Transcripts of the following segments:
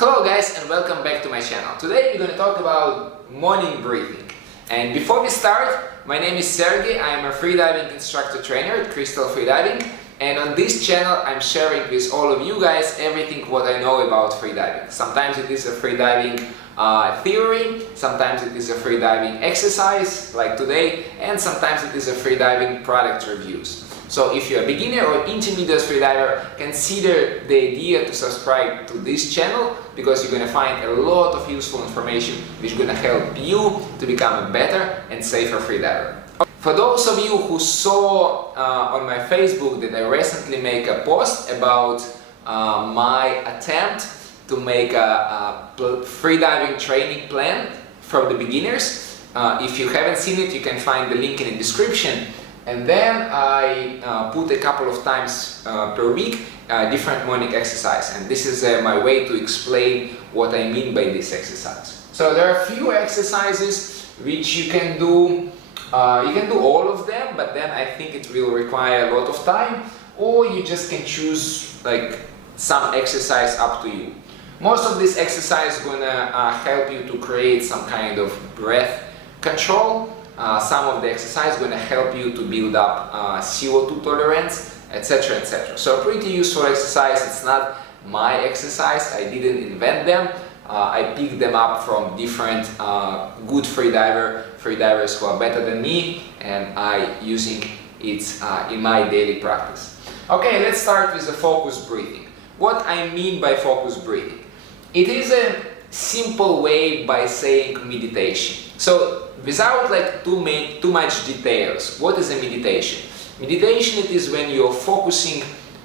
Hello guys and welcome back to my channel. Today we're going to talk about morning breathing. And before we start, my name is Sergey. I am a freediving instructor trainer at Crystal Freediving, and on this channel I'm sharing with all of you guys everything what I know about freediving. Sometimes it is a freediving theory, sometimes it is a freediving exercise like today, and sometimes it is a freediving product reviews. So if you're a beginner or intermediate freediver, consider the idea to subscribe to this channel, because you're going to find a lot of useful information which is going to help you to become a better and safer freediver. For those of you who saw on my Facebook that I recently made a post about my attempt to make a freediving training plan for the beginners, if you haven't seen it, you can find the link in the description. And then I put a couple of times per week different morning exercise, and this is my way to explain what I mean by this exercise. So there are a few exercises which you can do. You can do all of them, but then I think it will require a lot of time, or you just can choose like some exercise up to you. Most of this exercise is gonna help you to create some kind of breath control. Some of the exercise is going to help you to build up CO2 tolerance, etc, etc. So pretty useful exercise. It's not my exercise, I didn't invent them. I picked them up from different good freedivers who are better than me, and I using it in my daily practice. Okay, let's start with the focused breathing. What I mean by focused breathing? It is a simple way by saying meditation. So without like too much details, what is a meditation? Meditation, it is when you're focusing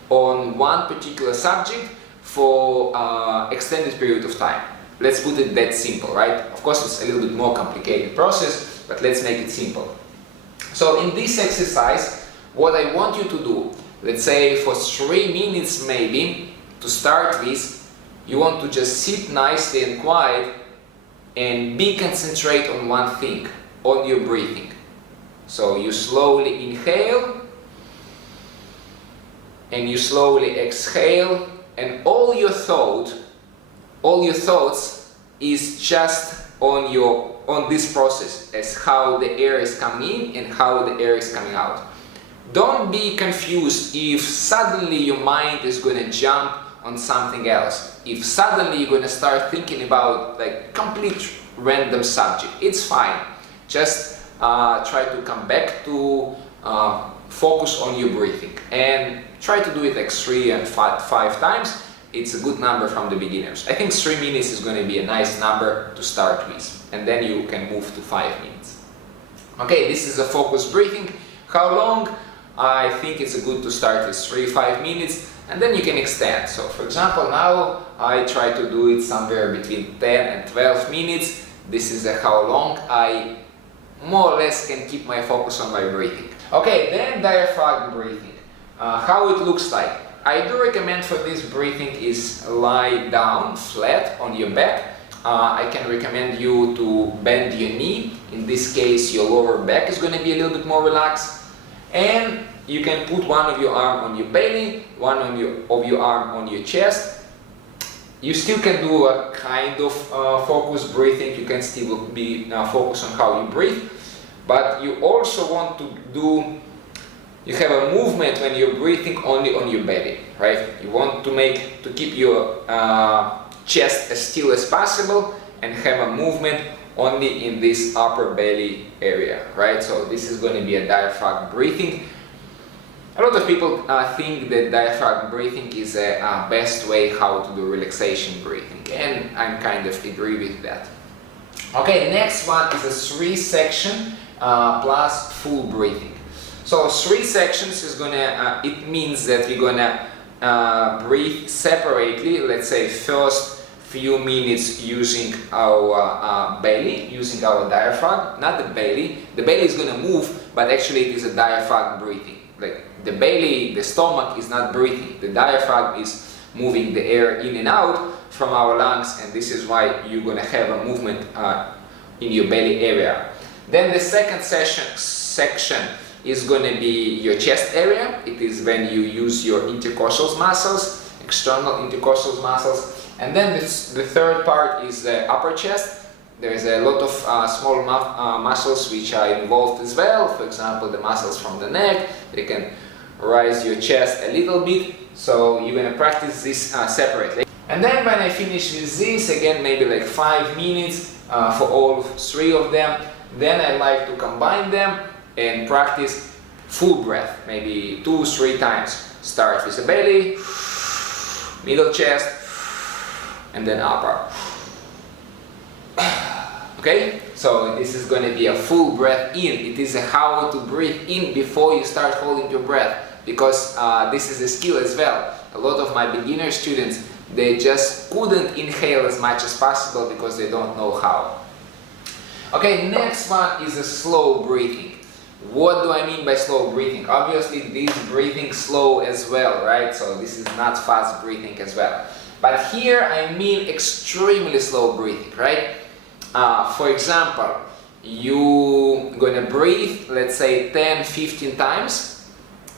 on one particular subject for extended period of time. Let's put it that simple, right? Of course it's a little bit more complicated process, but let's make it simple. So in this exercise, what I want you to do, let's say for 3 minutes maybe, to start with, you want to just sit nicely and quiet and concentrate on one thing, on your breathing. So you slowly inhale and you slowly exhale, and all your thoughts is just on this process, as how the air is coming in and how the air is coming out. Don't be confused if suddenly your mind is going to jump on something else. If suddenly you're going to start thinking about like complete random subject, it's fine. Just try to come back to focus on your breathing, and try to do it like 3 and 5 times. It's a good number from the beginners. I think 3 minutes is going to be a nice number to start with, and then you can move to 5 minutes. Okay, this is a focused breathing. How long? I think it's good to start with 3-5 minutes, and then you can extend. So for example, now I try to do it somewhere between 10 and 12 minutes. This is how long I more or less can keep my focus on my breathing. Okay, then diaphragm breathing. How it looks like. I do recommend for this breathing is lie down flat on your back. I can recommend you to bend your knee. In this case, your lower back is going to be a little bit more relaxed. And you can put one of your arm on your belly, one of your arm on your chest. You still can do a kind of focused breathing. You can still be focused on how you breathe, but you also want to do. You have a movement when you're breathing only on your belly, right? You want to keep your chest as still as possible and have a movement only in this upper belly area, right? So this is going to be a diaphragm breathing. A lot of people think that diaphragm breathing is a best way how to do relaxation breathing, and I kind of agree with that. Okay, the next one is a 3-section plus full breathing. So 3 sections is gonna, it means that we're gonna breathe separately. Let's say first few minutes using our belly, using our diaphragm, not the belly. The belly is gonna move, but actually it is a diaphragm breathing. Like the belly, the stomach is not breathing. The diaphragm is moving the air in and out from our lungs, and this is why you're gonna have a movement in your belly area. Then the second section is going to be your chest area. It is when you use your intercostal muscles, external intercostal muscles, And then the third part is the upper chest. There's a lot of small muscles which are involved as well. For example, the muscles from the neck, they can raise your chest a little bit. So you're going to practice this separately. And then when I finish with this, again maybe like 5 minutes for all 3 of them, then I like to combine them and practice full breath, maybe 2-3 times. Start with the belly, middle chest, and then upper. Okay, so this is going to be a full breath in. It is how to breathe in before you start holding your breath, because this is a skill as well. A lot of my beginner students, they just couldn't inhale as much as possible because they don't know how. Okay, next one is a slow breathing. What do I mean by slow breathing? Obviously this breathing slow as well, right? So this is not fast breathing as well. But here I mean extremely slow breathing, right? For example, you're gonna breathe, let's say 10-15 times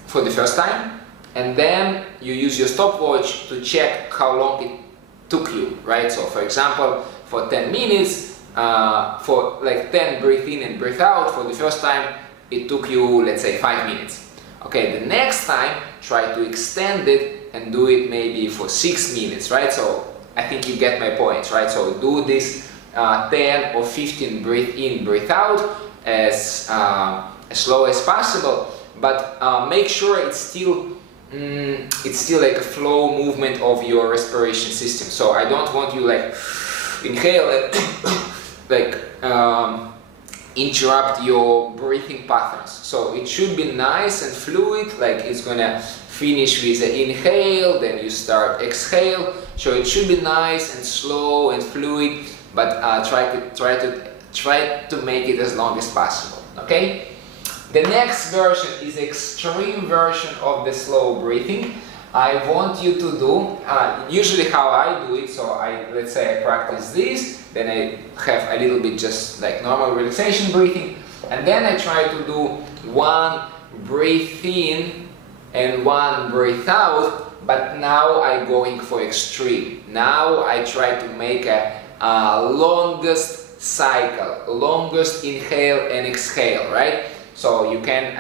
for the first time, and then you use your stopwatch to check how long it took you, right? So for example, for 10 minutes, for like 10 breathe in and breathe out for the first time, it took you, let's say, 5 minutes. Okay, the next time, try to extend it and do it maybe for 6 minutes, right? So I think you get my point, right? So do this 10 or 15 breathe in, breathe out as slow as possible, but make sure it's still like a flow movement of your respiration system. So I don't want you like inhale and like interrupt your breathing patterns. So it should be nice and fluid, like it's gonna finish with an inhale, then you start exhale. So it should be nice and slow and fluid, but try to make it as long as possible. Okay. The next version is extreme version of the slow breathing. I want you to do usually how I do it. So let's say I practice this, then I have a little bit just like normal relaxation breathing, and then I try to do 1 breath in and 1 breath out. But now I'm going for extreme. Now I try to make a longest cycle, longest inhale and exhale, right? So you can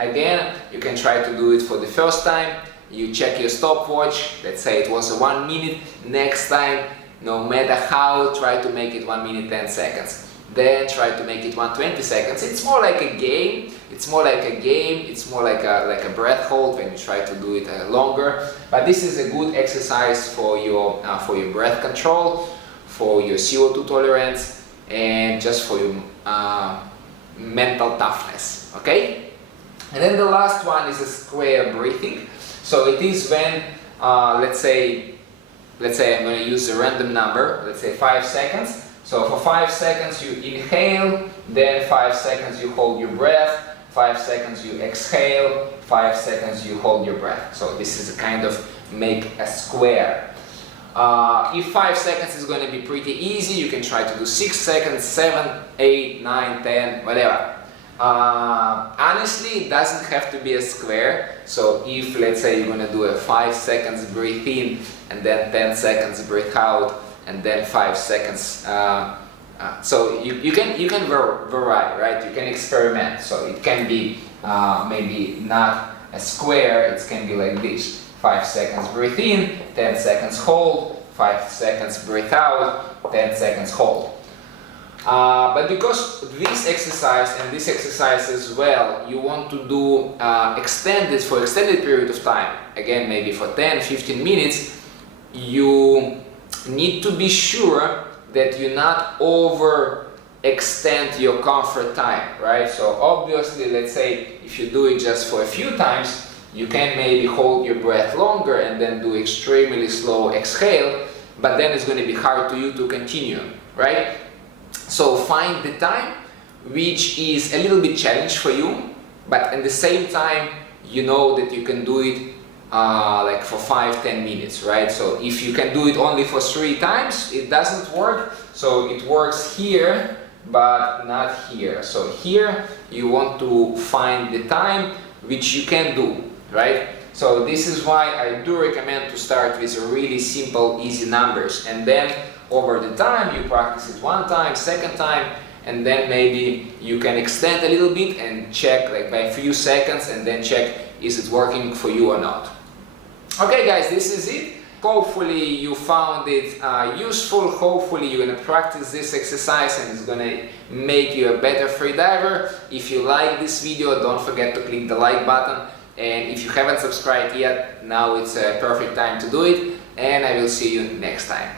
try to do it for the first time. You check your stopwatch, let's say it was 1 minute. Next time, no matter how, try to make it 1 minute 10 seconds. Then try to make it 120 seconds. It's more like a game. It's more like a breath hold when you try to do it longer. But this is a good exercise for your breath control, for your CO2 tolerance, and just for your mental toughness. Okay? And then the last one is a square breathing. So it is when, let's say I'm going to use a random number, let's say 5 seconds. So for 5 seconds you inhale, then 5 seconds you hold your breath, 5 seconds you exhale, 5 seconds you hold your breath. So this is a kind of make a square. If 5 seconds is going to be pretty easy, you can try to do 6 seconds, 7, 8, 9, 10, whatever. Honestly, it doesn't have to be a square. So if, let's say, you're going to do a 5 seconds breathe in and then 10 seconds breathe out and then 5 seconds, so you can vary, right? You can experiment. So it can be maybe not a square, it can be like this: 5 seconds breathe in, 10 seconds hold, 5 seconds breathe out, 10 seconds hold. But because this exercise and this exercise as well, you want to do extended period of time, again maybe for 10-15 minutes, you need to be sure that you not overextend your comfort time, right? So obviously, let's say if you do it just for a few times, you can maybe hold your breath longer and then do extremely slow exhale, but then it's going to be hard to you to continue, right? So find the time which is a little bit challenge for you, but at the same time you know that you can do it like for 5-10 minutes, right? So if you can do it only for 3 times, it doesn't work. So it works here but not here. So here you want to find the time which you can do, right? So this is why I do recommend to start with really simple, easy numbers, and then over the time you practice it one time, second time, and then maybe you can extend a little bit and check like by a few seconds, and then check is it working for you or not. Okay guys, this is it. Hopefully you found it useful. Hopefully you're going to practice this exercise and it's going to make you a better freediver. If you like this video, don't forget to click the like button, and if you haven't subscribed yet, now it's a perfect time to do it, and I will see you next time.